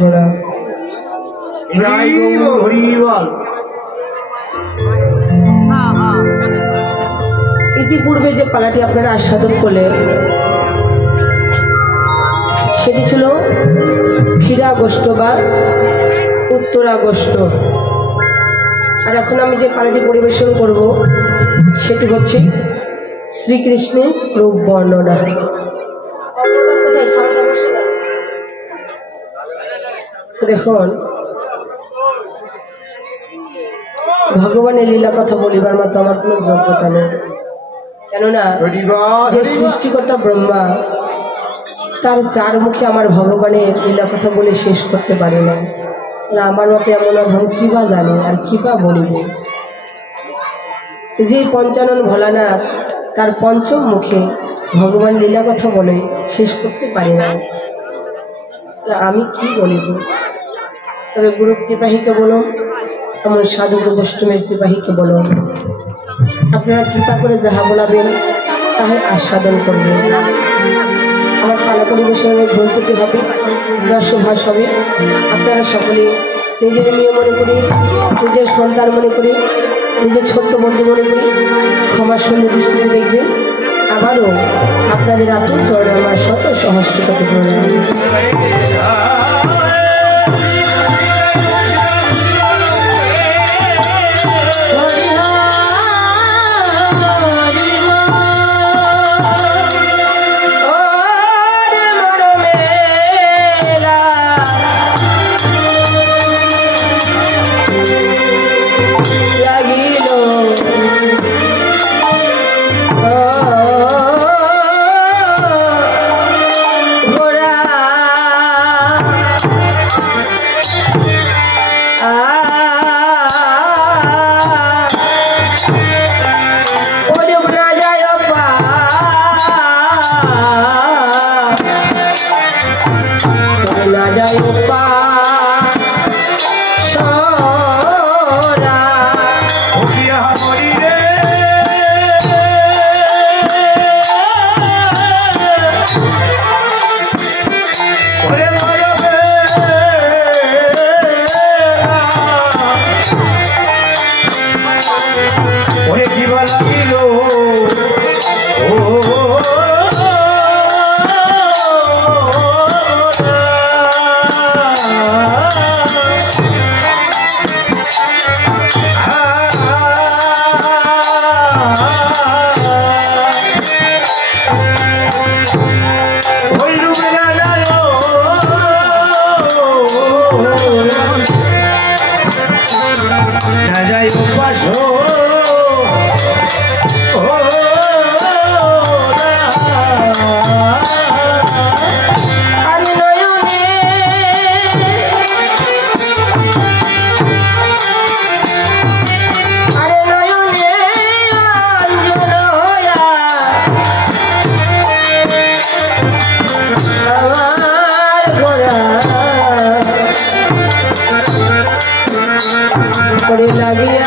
প্রণাম। ইতিপূর্বে যে পালাটি আপনারা আস্বাদন করলেন সেটি ছিল ফিরাগোষ্ঠ বা উত্তরাগোষ্ঠ। আর এখন আমি যে পালাটি পরিবেশন করব সেটি হচ্ছে শ্রীকৃষ্ণের রূপ বর্ণনা। দেখুন, ভগবানের লীলা কথা বলিবার মতো আমার কোনো যোগ্যতা নেই, কেননা যে সৃষ্টিকর্তা ব্রহ্মা তার চার মুখে আমার ভগবানের লীলা কথা বলে শেষ করতে পারে না। আমার মতে এমন ধর্ম কি বা জানি আর কি বা বলিব। যে পঞ্চানন ভোলানাথ তার পঞ্চম মুখে ভগবান লীলা কথা বলে শেষ করতে পারি না, আমি কি বলিব। তবে গুরু কৃপাহীকে বলুন, আমার সাধু গোষ্ঠীমের কৃপাহীকে বলুন, আপনারা কৃপা করে যাহা বলাবেন তাহাই আস্বাদন করবেন। আমার পালা পরিবেশনের ভুল ত্রুটি হবে, রসভাস হবে। আপনারা সকলে নিজের মেয়ে মনে করি, নিজের সন্তান মনে করি, নিজের ছোট্ট বন্ধু মনে করি ক্ষমার সুন্দর দৃষ্টিতে দেখবেন। আবারও আপনাদের আতুর চরণে আমার শত সহস্রকটি প্রণাম। লাগিয়া